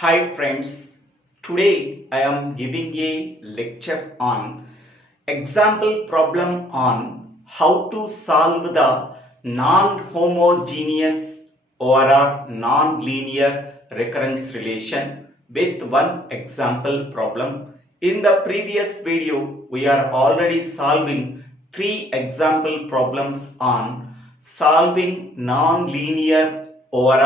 Hi friends, today I am giving a lecture on example problem on how to solve the non-homogeneous or non-linear recurrence relation with one example problem. In the previous video, we are already solving three example problems on solving non-linear or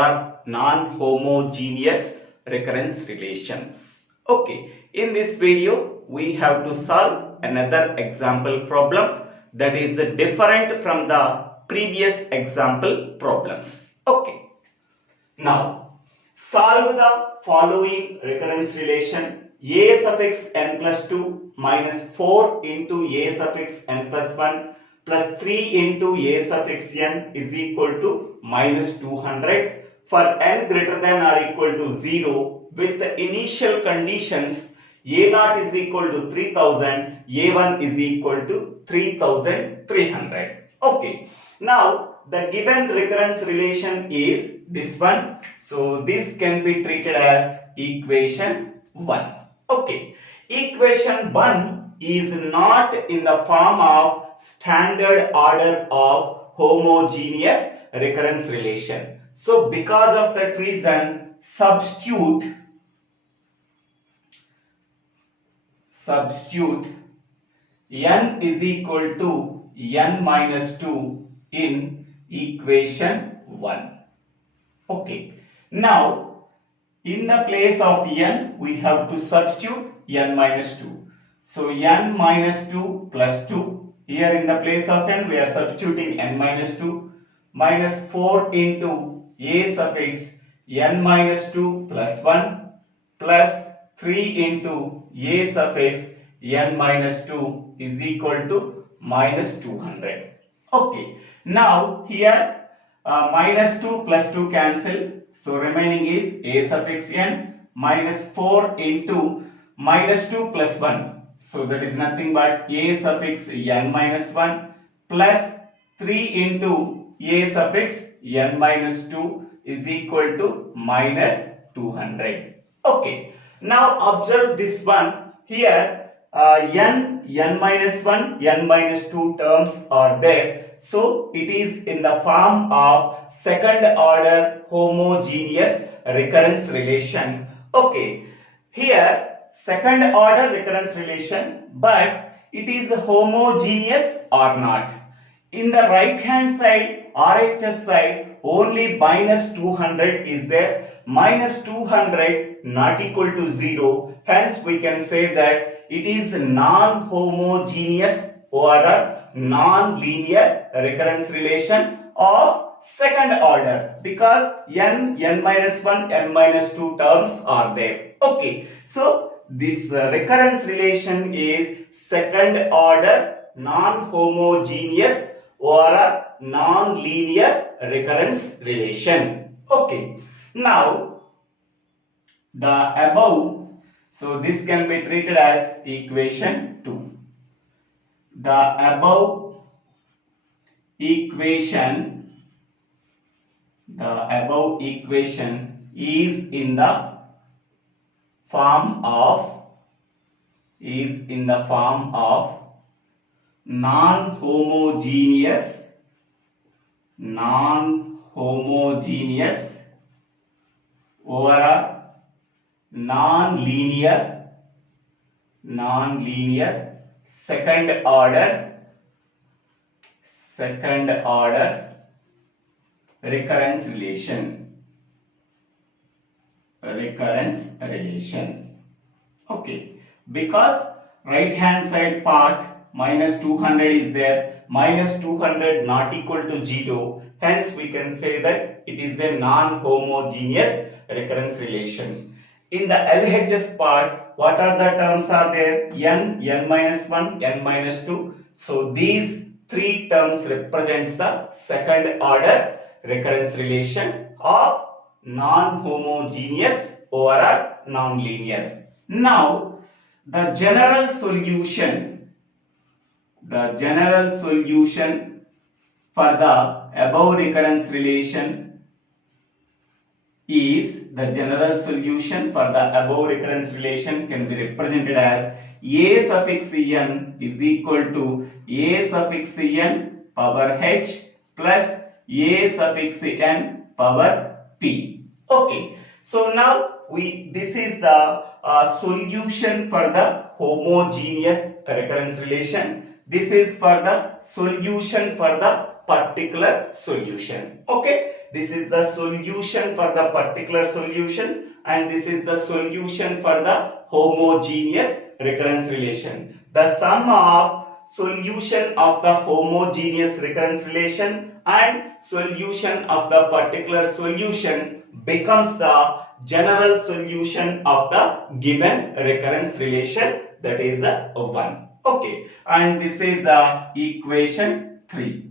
non-homogeneous recurrence relations. Okay, in this video we have to solve another example problem that is different from the previous example problems. Okay, now solve the following recurrence relation: a suffix n plus 2 minus 4 into a suffix n plus 1 plus 3 into a suffix n is equal to minus 200 for n greater than or equal to 0 with the initial conditions a0 is equal to 3000, a1 is equal to 3300. Okay, now the given recurrence relation is this one, so this can be treated as equation 1. Okay, equation 1 is not in the form of standard order of homogeneous recurrence relation. So because of that reason, substitute n is equal to n minus 2 in equation 1. Okay, now in the place of n we have to substitute n minus 2. So n minus 2 plus 2, here in the place of n we are substituting n minus 2 minus 4 into a suffix n minus 2 plus 1 plus 3 into a suffix n minus 2 is equal to minus 200. Okay, now here minus 2 plus 2 cancel, so remaining is a suffix n minus 4 into minus 2 plus 1, so that is nothing but a suffix n minus 1 plus 3 into a suffix n minus 2 is equal to minus 200. Okay, now observe this one here, n minus 1, n minus 2 terms are there, so it is in the form of second order homogeneous recurrence relation. Okay, here second order recurrence relation, but it is homogeneous or not. In the right hand side, RHS side, only minus 200 is there. Minus 200 not equal to 0. Hence we can say that it is non-homogeneous or a non-linear recurrence relation of second order because n minus 1, n minus 2 terms are there. Okay, so this recurrence relation is second order non-homogeneous or a non-linear recurrence relation. Okay, now the above, so this can be treated as equation 2. The above equation is in the form of non-homogeneous or a non-linear second order recurrence relation. Okay, because right hand side part minus 200 is there, minus 200 not equal to 0, hence we can say that it is a non-homogeneous recurrence relations. In the LHS part, what are the terms are there? n minus 1, n minus 2. So these three terms represents the second order recurrence relation of non-homogeneous or non-linear. Now the general solution for the above recurrence relation is the general solution for the above recurrence relation can be represented as a suffix n is equal to a suffix n power h plus a suffix n power p. Okay, so now this is the solution for the homogeneous recurrence relation. This is for the solution for the particular solution. Okay, this is the solution for the particular solution and this is the solution for the homogeneous recurrence relation. The sum of solution of the homogeneous recurrence relation and solution of the particular solution becomes the general solution of the given recurrence relation, that is 1. Okay, and this is equation 3.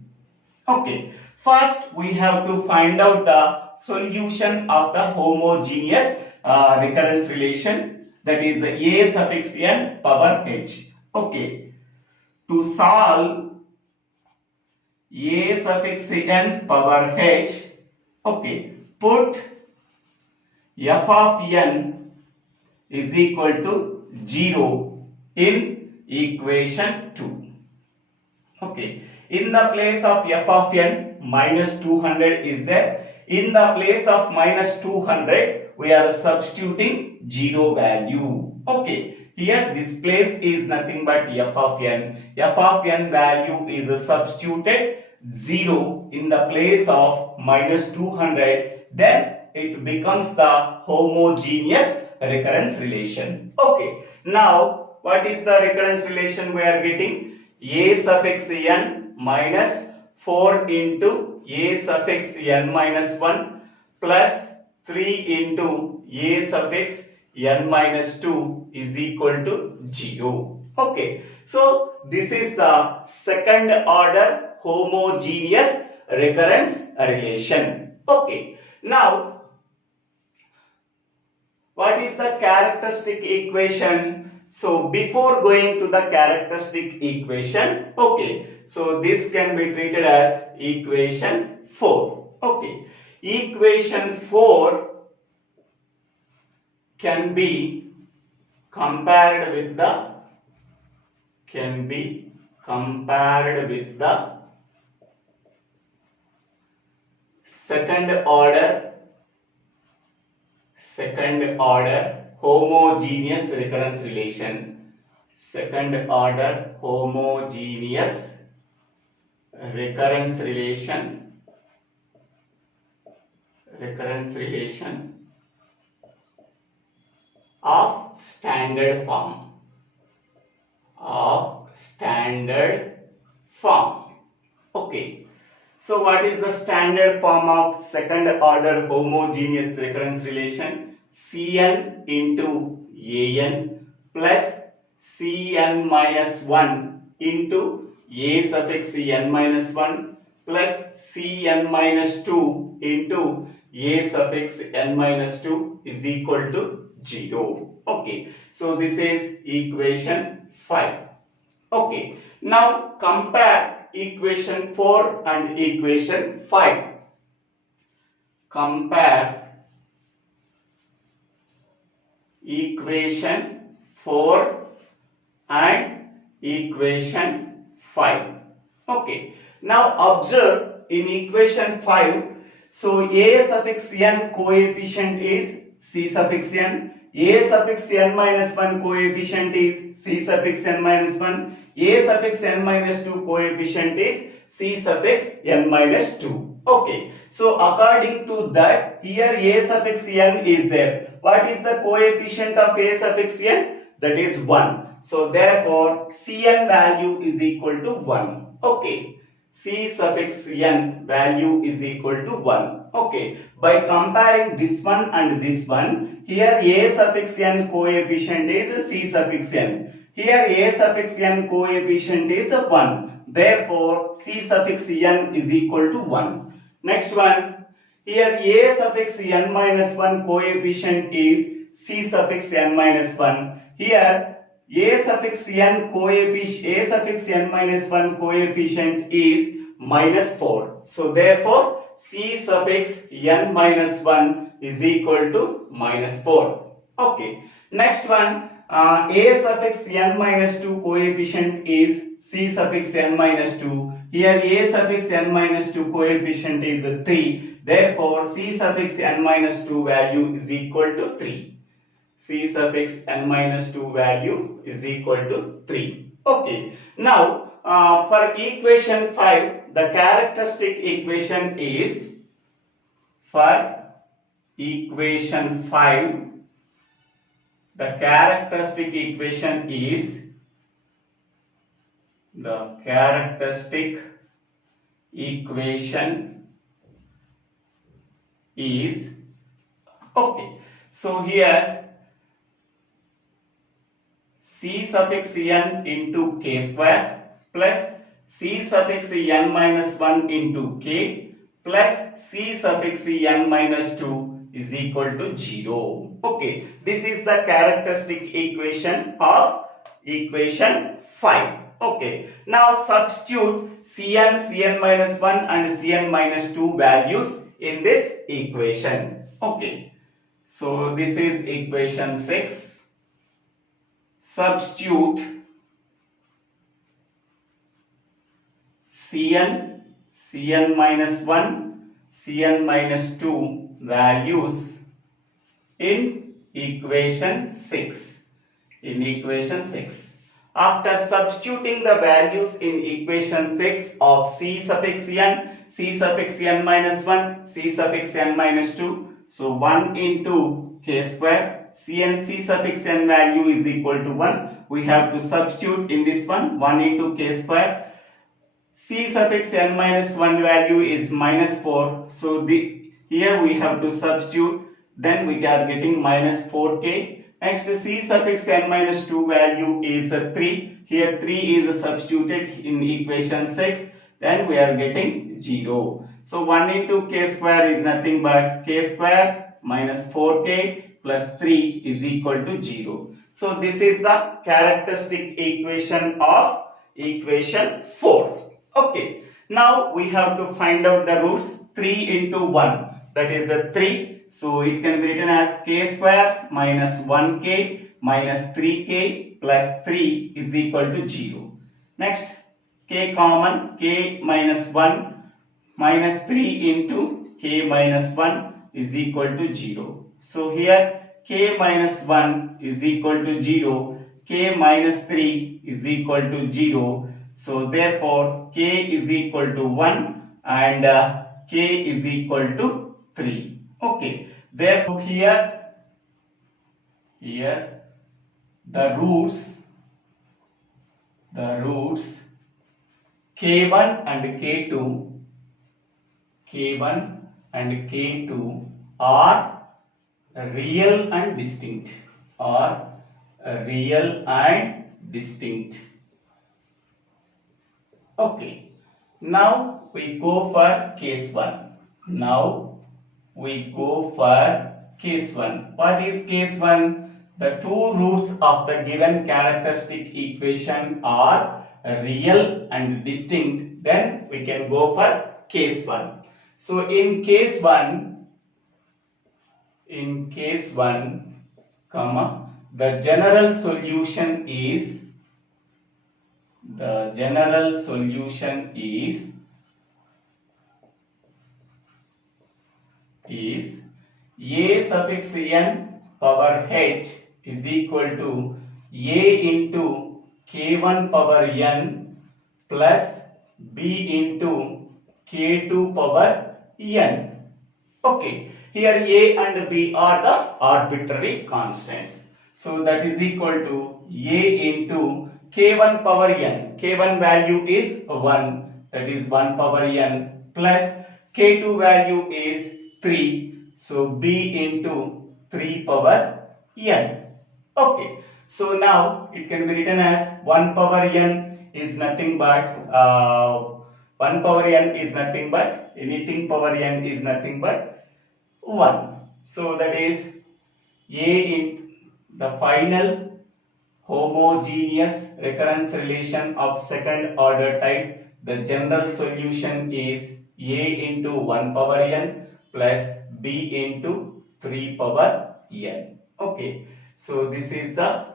Okay, first we have to find out the solution of the homogeneous recurrence relation, that is a suffix n power h. Okay, to solve a suffix n power h, okay, put f of n is equal to 0 in equation 2. Okay, in the place of f of n, minus 200 is there. In the place of minus 200, we are substituting 0 value. Okay, here this place is nothing but f of n. F of n value is substituted 0 in the place of minus 200. Then it becomes the homogeneous recurrence relation. Okay, now what is the recurrence relation we are getting? A suffix n minus 4 into a suffix n minus 1 plus 3 into a suffix n minus 2 is equal to 0. Okay, so this is the second order homogeneous recurrence relation. Okay, now what is the characteristic equation? So before going to the characteristic equation, okay, so this can be treated as equation 4. Okay, equation 4 can be compared with the second order homogeneous recurrence relation. Second order homogeneous recurrence relation of standard form. Okay, so what is the standard form of second order homogeneous recurrence relation? Cn into an plus Cn minus 1 into a suffix n minus 1 plus Cn minus 2 into a suffix n minus 2 is equal to 0. Okay, so this is equation 5. Okay, now compare equation 4 and equation 5. Compare equation 4 and equation 5. Okay, now observe in equation 5, so a suffix n coefficient is c suffix n, a suffix n minus 1 coefficient is c suffix n minus 1, a suffix n minus 2 coefficient is c suffix n minus 2. Okay, so according to that, here a suffix n is there. What is the coefficient of a suffix n? That is 1. So therefore Cn value is equal to 1. Okay, c suffix n value is equal to 1. Okay, by comparing this one and this one, here a suffix n coefficient is c suffix n. Here a suffix n coefficient is 1. Therefore c suffix n is equal to 1. Next one, here a suffix n minus 1 coefficient is c suffix n minus 1. Here a suffix n minus 1 coefficient is minus 4. So therefore c suffix n minus 1 is equal to minus 4. Okay. Next one, a suffix n minus 2 coefficient is c suffix n minus 2. Here a suffix n minus 2 coefficient is 3. Therefore, c suffix n minus 2 value is equal to 3. C suffix n minus 2 value is equal to 3. Okay. Now, for equation 5, the characteristic equation is, for equation 5, the characteristic equation is, okay. So here c suffix n into k square plus c suffix n minus 1 into k plus c suffix n minus 2 is equal to 0. Okay, this is the characteristic equation of equation 5. Okay, now substitute cn, cn minus 1 and cn minus 2 values in this equation. Okay, so this is equation 6. Substitute cn, cn minus 1, cn minus 2 values in equation 6. After substituting the values in equation 6 of c suffix n, c suffix n minus 1, c suffix n minus 2, so 1 into k square, cn c suffix n value is equal to 1. We have to substitute in this one, 1 into k square. C suffix n minus 1 value is minus 4. So here we have to substitute. Then we are getting minus 4k. Next, c suffix n minus 2 value is 3. Here 3 is substituted in equation 6. Then we are getting 0. So 1 into k square is nothing but k square minus 4k plus 3 is equal to 0. So this is the characteristic equation of equation 4. Okay. Now we have to find out the roots. 3 into 1, that is 3. So it can be written as k square minus 1k minus 3k plus 3 is equal to 0. Next, k common, k minus 1 minus 3 into k minus 1 is equal to 0. So here k minus 1 is equal to 0, k minus 3 is equal to 0. So therefore k is equal to 1 and k is equal to 3. Okay, therefore here the roots k1 and k2 are real and distinct. Okay, now we go for case 1. What is case 1? The two roots of the given characteristic equation are real and distinct. Then we can go for case 1. So in case 1, the general solution is a suffix n power h is equal to a into k1 power n plus b into k2 power n. Okay, here a and b are the arbitrary constants. So that is equal to a into k1 power n. K1 value is 1, that is 1 power n, plus k2 value is 3. So b into 3 power n. Okay. So now it can be written as 1 power n is nothing but anything power n is nothing but 1. So that is in the final homogeneous recurrence relation of second order type. The general solution is a into 1 power n plus b into 3 power n. Okay, so this is the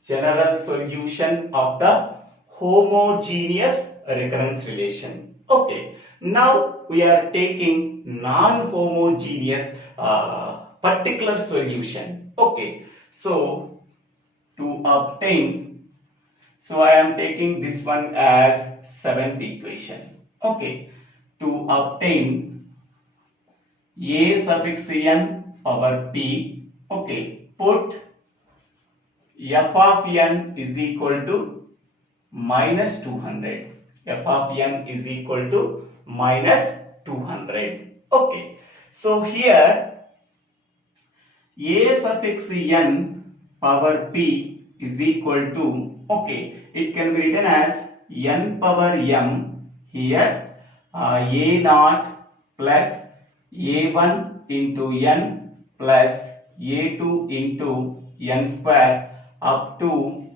general solution of the homogeneous recurrence relation. Okay, now we are taking non-homogeneous particular solution. Okay, so to obtain, so I am taking this one as seventh equation. Okay, to obtain a suffix n power p, okay, put f of n is equal to minus 200. F of n is equal to minus 200. Okay, so here a suffix n power p is equal to, okay, it can be written as n power m, here a naught plus a1 into n plus a2 into n square up to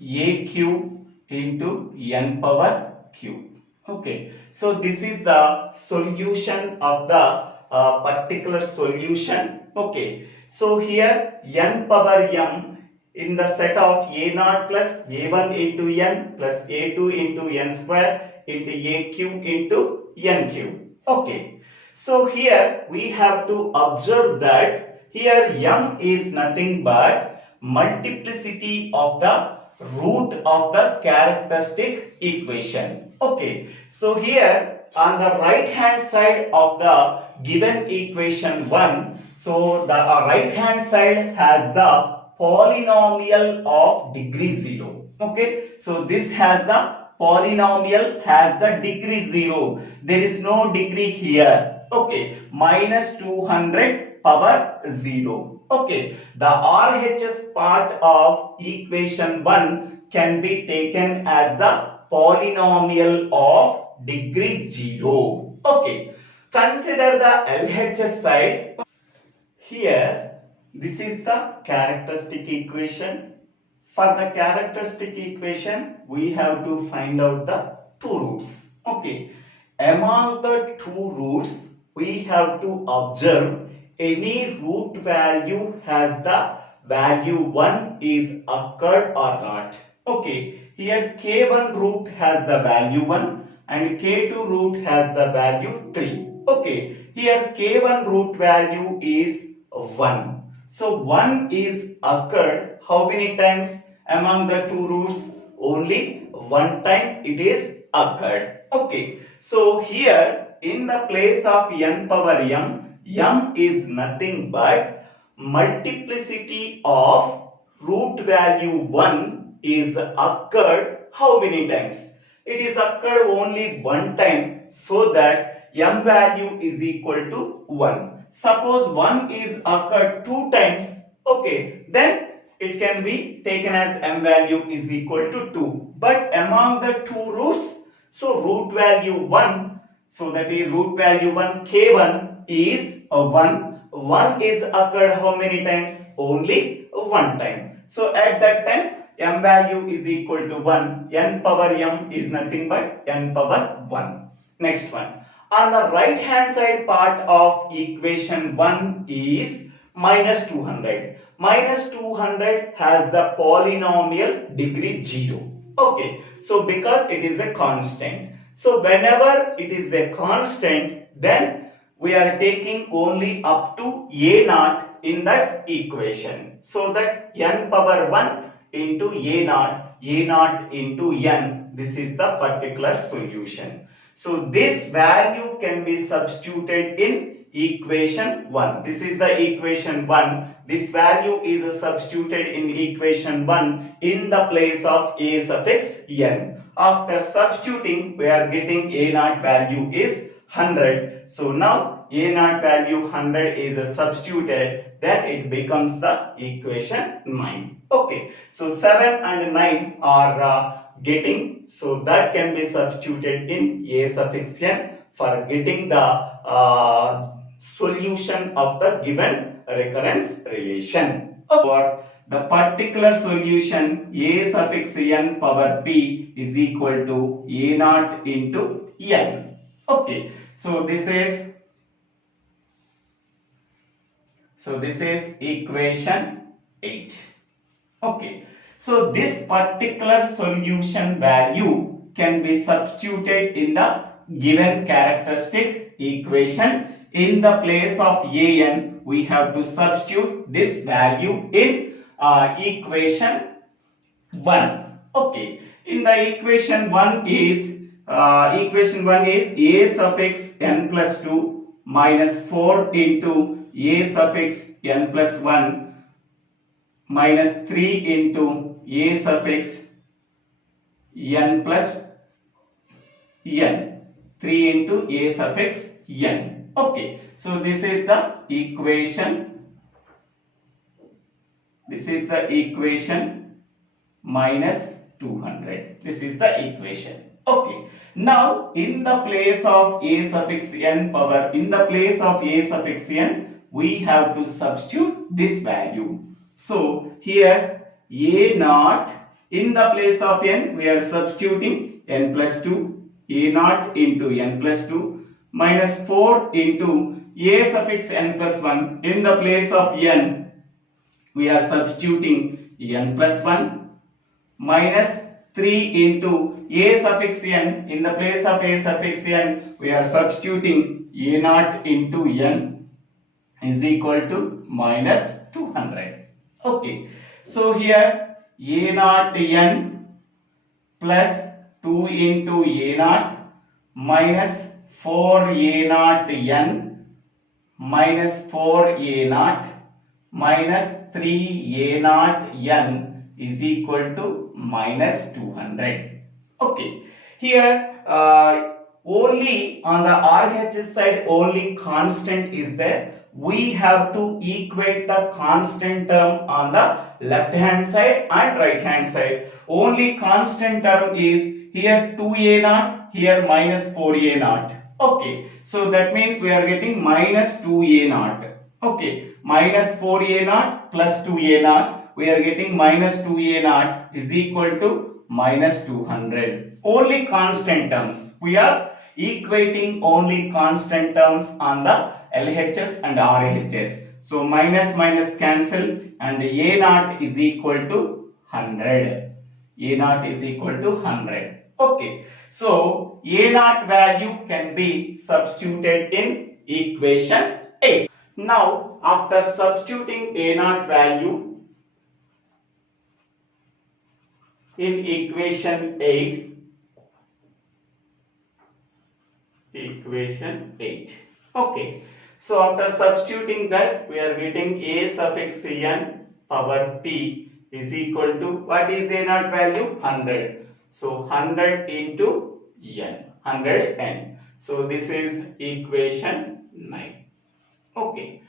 a cube into n power cube. Okay, so this is the solution of the particular solution. Okay, so here n power m in the set of a naught plus a1 into n plus a2 into n square into a cube into n cube. Okay, so here we have to observe that here m is nothing but multiplicity of the root of the characteristic equation. Okay, so here on the right hand side of the given equation 1, so the right hand side has the polynomial of degree 0. Okay, so this has the polynomial has the degree 0. There is no degree here. Okay, minus 200 power 0. Okay, the RHS part of equation 1 can be taken as the polynomial of degree 0. Okay, consider the LHS side. Here, this is the characteristic equation. For the characteristic equation, we have to find out the two roots. Okay, among the two roots, we have to observe any root value has the value 1 is occurred or not. Okay, here k1 root has the value 1 and k2 root has the value 3. Okay, here k1 root value is 1. So 1 is occurred how many times among the two roots? Only one time it is occurred. Okay, so here in the place of n power m, m is nothing but multiplicity of root value 1 is occurred how many times? It is occurred only one time, so that m value is equal to 1. Suppose 1 is occurred 2 times, okay, then it can be taken as m value is equal to 2. But among the two roots, so root value 1, so that is root value 1 k1 is 1. 1 is occurred how many times? Only one time. So at that time m value is equal to 1. N power m is nothing but n power 1. Next one. On the right hand side part of equation 1 is minus 200. Minus 200 has the polynomial degree 0. Okay, so because it is a constant. So whenever it is a constant, then we are taking only up to a naught in that equation. So that n power 1 into a naught into n, this is the particular solution. So this value can be substituted in equation 1. This is the equation 1. This value is substituted in equation 1 in the place of a suffix n. After substituting, we are getting a naught value is 100. So now a naught value 100 is substituted, then it becomes the equation 9. Okay, so 7 and 9 are getting, so that can be substituted in a suffix n for getting the solution of the given recurrence relation. For the particular solution, a suffix n power p is equal to a naught into n. Okay, so this is So this is equation 8. Okay. So this particular solution value can be substituted in the given characteristic equation. In the place of an, we have to substitute this value in equation 1. Okay. In the equation 1 is a suffix n plus 2 minus 4 into a suffix n plus 1 minus 3 into a suffix n plus n. 3 into a suffix n. Okay. So this is the equation. This is the equation minus 200. This is the equation. Okay. Now in the place of a suffix n power, in the place of a suffix n, we have to substitute this value. So here a naught, in the place of n we are substituting n plus 2, a naught into n plus 2 minus 4 into a suffix n plus 1. In the place of n we are substituting n plus 1 minus 3 into a suffix n. In the place of a suffix n we are substituting a naught into n is equal to minus 200. Okay, so here a naught n plus 2 into a naught minus 4 a naught n minus 4 a naught minus 3 a naught n is equal to minus 200. Okay, here only on the RHS side only constant is there. We have to equate the constant term on the left hand side and right hand side. Only constant term is here 2a naught, here minus 4a naught. Okay, so that means we are getting minus 2a naught. Okay, minus 4a naught plus 2a naught, we are getting minus 2a naught is equal to minus 200. Only constant terms. We are equating only constant terms on the LHS and RHS. So minus minus cancel and a naught is equal to 100. A naught is equal to 100. Okay. So a naught value can be substituted in equation 8. Now after substituting a naught value in equation 8, okay, so after substituting that we are getting a suffix n power p is equal to, what is a naught value? 100. So 100 into n, 100 n. So this is equation 9. Okay.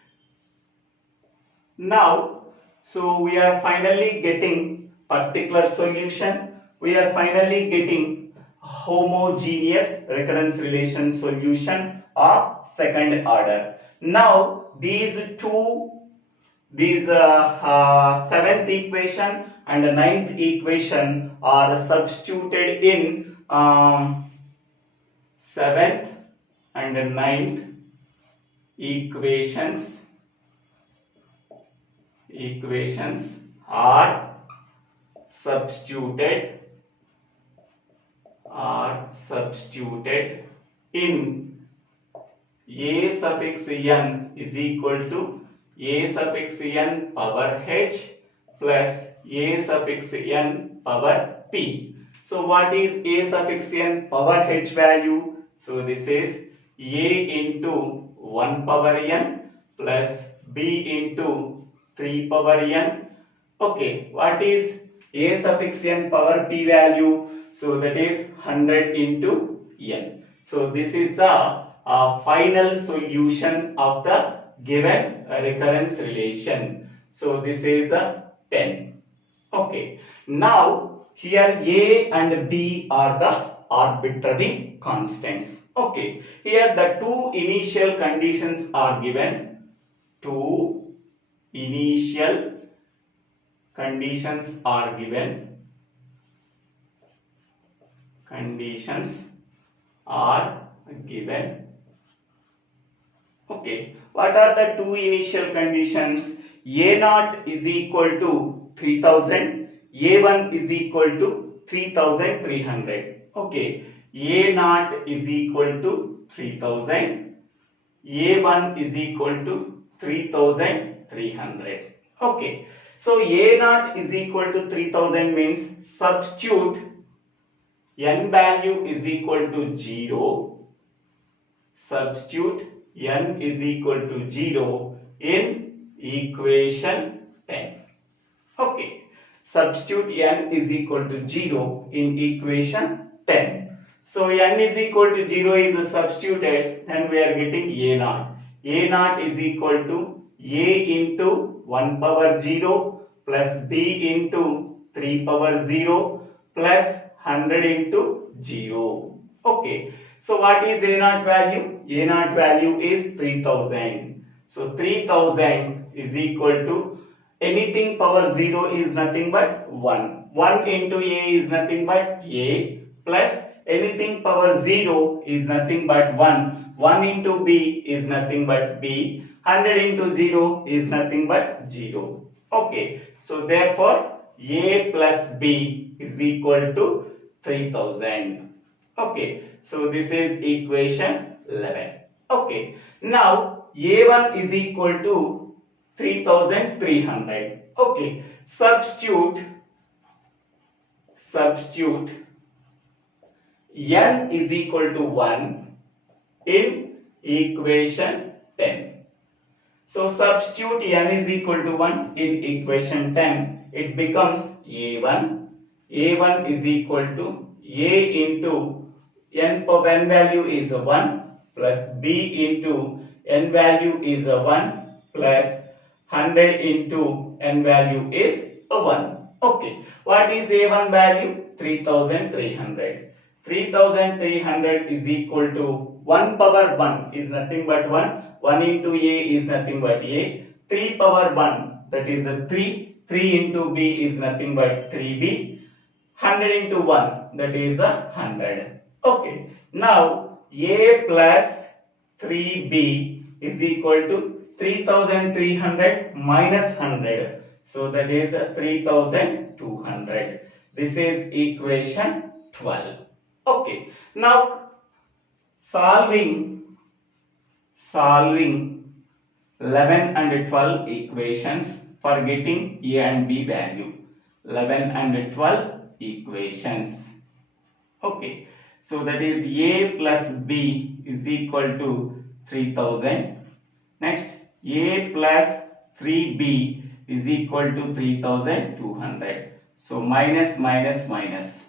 Now so we are finally getting particular solution. We are finally getting homogeneous recurrence relation solution of second order. Now these seventh equation and ninth equation are substituted in seventh and ninth equations are substituted in a suffix n is equal to a suffix n power h plus a suffix n power p. So what is a suffix n power h value? So this is a into 1 power n plus b into 3 power n. Okay, what is a suffix n power p value? So that is 100 into n. So this is the final solution of the given recurrence relation. So this is 10. Okay. Now here a and b are the arbitrary constants. Okay. Here the two initial conditions are given. Two initial conditions are given. Okay, what are the two initial conditions? A0 is equal to 3000, A1 is equal to 3300. Okay, A0 is equal to 3000, A1 is equal to 3300. Okay, so A0 is equal to 3000 means substitute n value is equal to 0. Substitute n is equal to 0 in equation 10. Okay, substitute n is equal to 0 in equation 10. So n is equal to 0 is substituted, then we are getting A0. A0 is equal to a into 1 power 0 plus b into 3 power 0 plus 100 into 0. Okay, so what is A0 value? A0 value is 3000. So 3000 is equal to anything power 0 is nothing but 1. 1 into a is nothing but a plus anything power 0 is nothing but 1. 1 into b is nothing but b. 100 into 0 is nothing but 0. Okay, so therefore a plus b is equal to 3000. Okay, so this is equation 11. Okay, now a1 is equal to 3300. Okay, substitute n is equal to 1 in equation 10. So substitute n is equal to 1 in equation 10. It becomes a1. A1 is equal to a into n value is 1 plus b into n value is 1 plus 100 into n value is 1. Okay, what is a1 value? 3300. 3300 is equal to 1 power 1 is nothing but 1. 1 into a is nothing but a. 3 power 1 that is a 3. 3 into b is nothing but 3b. 100 into 1 that is a 100. Okay, now a plus 3b is equal to 3300 minus 100. So that is 3200. This is equation 12. Okay, now solving 11 and 12 equations for getting a and b value. 11 and 12 equations. Okay, so that is a plus b is equal to 3000. Next, a plus 3b is equal to 3200. So minus minus minus.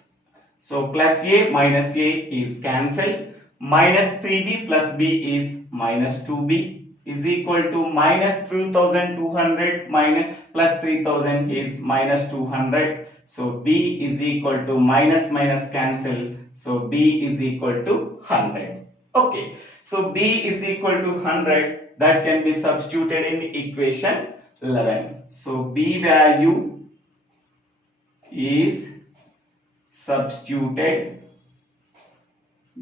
So plus a minus a is cancelled. Minus 3b plus b is minus 2b is equal to minus 3200 minus plus 3000 is minus 200. So b is equal to minus minus cancel. So b is equal to 100. Okay, so b is equal to 100. That can be substituted in equation 11. So b value is substituted.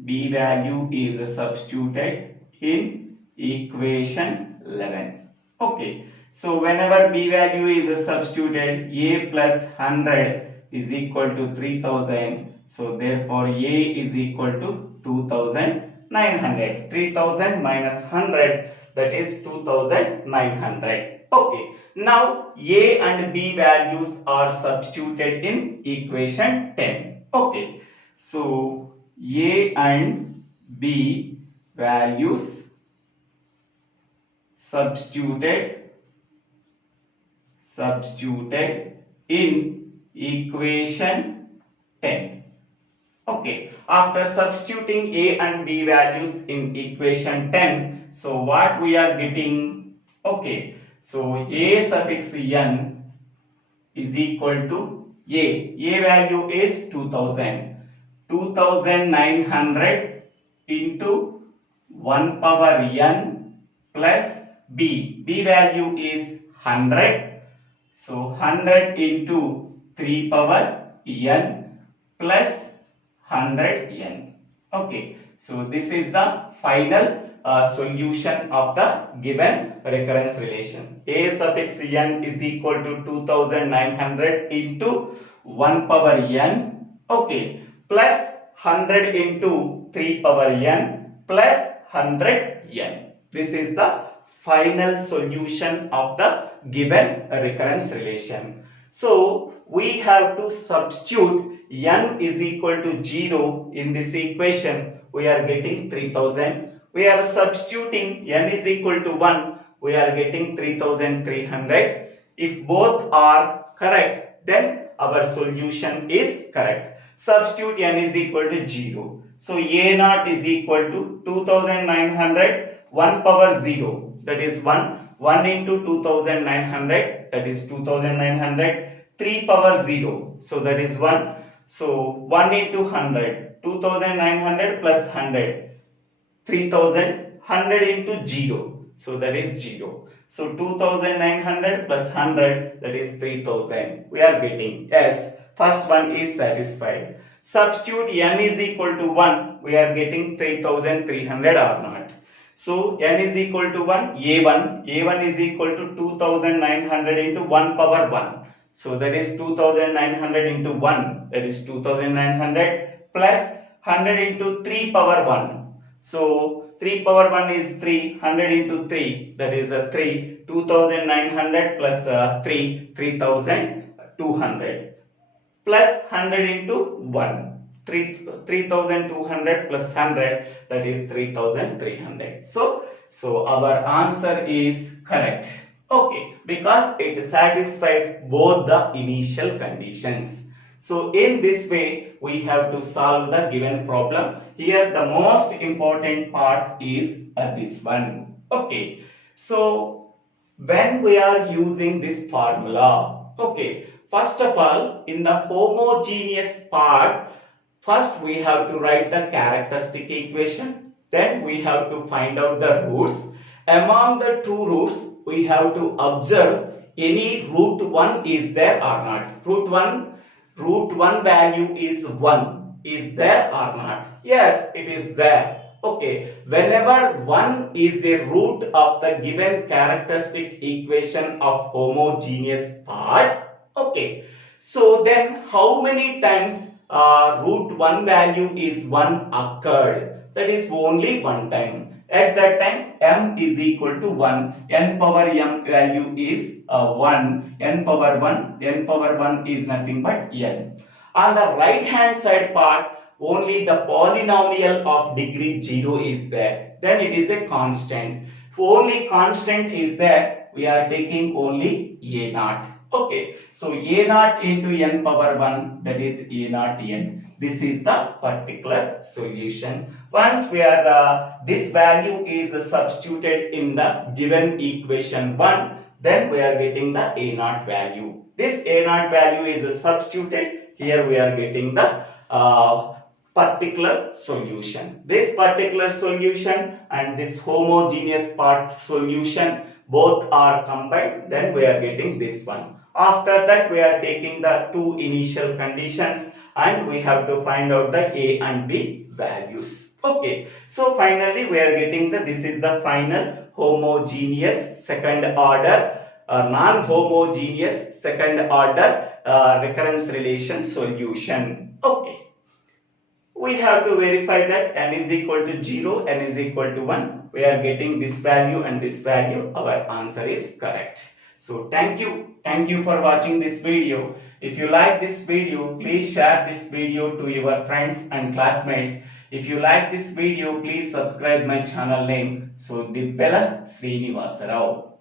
B value is substituted in equation 11. Okay. So whenever b value is substituted, a plus 100 is equal to 3000. So therefore a is equal to 2900. 3000 minus 100, that is 2900. Okay. Now a and b values are substituted in equation 10. Okay. So a and b values substituted in equation 10. Okay, after substituting a and b values in equation 10, so what we are getting? Okay, so a suffix n is equal to a value is 2000. 2900 into 1 power n plus b value is 100. So 100 into 3 power n plus 100 n. Okay, so this is the final solution of the given recurrence relation. A suffix n is equal to 2900 into 1 power n, okay, plus 100 into 3 power n plus 100 n. This is the final solution of the given recurrence relation. So we have to substitute n is equal to 0 in this equation. We are getting 3000. We are substituting n is equal to 1. We are getting 3300. If both are correct, then our solution is correct. Substitute n is equal to 0. So a naught is equal to 2900, 1 power 0, that is 1. 1 into 2900, that is 2900. 3 power 0, so that is 1. So 1 into 100, 2900 plus 100, 3000. 100 into 0, so that is 0. So 2900 plus 100, that is 3000. We are getting, yes, first one is satisfied. Substitute n is equal to 1, we are getting 3300 or not. So n is equal to 1, a1 is equal to 2900 into 1 power 1. So that is 2900 into 1, that is 2900 plus 100 into 3 power 1. So 3 power 1 is 3, 100 into 3, that is 3, 2900 plus 3, 3200 plus 100 into 1, 3200 plus 100, that is 3300. So our answer is correct. Okay, because it satisfies both the initial conditions. So in this way, we have to solve the given problem. Here the most important part is this one. Okay, so when we are using this formula, okay, first of all, in the homogeneous part, first we have to write the characteristic equation. Then we have to find out the roots. Among the two roots, we have to observe any root 1 is there or not. Root 1 value is 1. Is there or not? Yes, it is there. Okay, whenever 1 is the root of the given characteristic equation of homogeneous part, okay, so then how many times root 1 value is 1 occurred? That is only one time. At that time, m is equal to 1. N power m value is 1. N power 1 is nothing but n. On the right hand side part, only the polynomial of degree 0 is there. Then it is a constant. If only constant is there, we are taking only a naught. Okay, so a naught into n power 1, that is a naught n. This is the particular solution. Once we are this value is substituted in the given equation 1, then we are getting the a naught value. This a naught value is substituted. Here we are getting the particular solution. This particular solution and this homogeneous part solution both are combined, then we are getting this one. After that, we are taking the two initial conditions and we have to find out the a and b values. Okay, so finally we are getting this is the final homogeneous second order non-homogeneous second order recurrence relation solution. Okay, we have to verify that n is equal to 0, n is equal to 1. We are getting this value and this value. Our answer is correct. So thank you for watching this video. If you like this video, please share this video to your friends and classmates. If you like this video, please subscribe my channel name. So Dibbela Srinivasa Rao.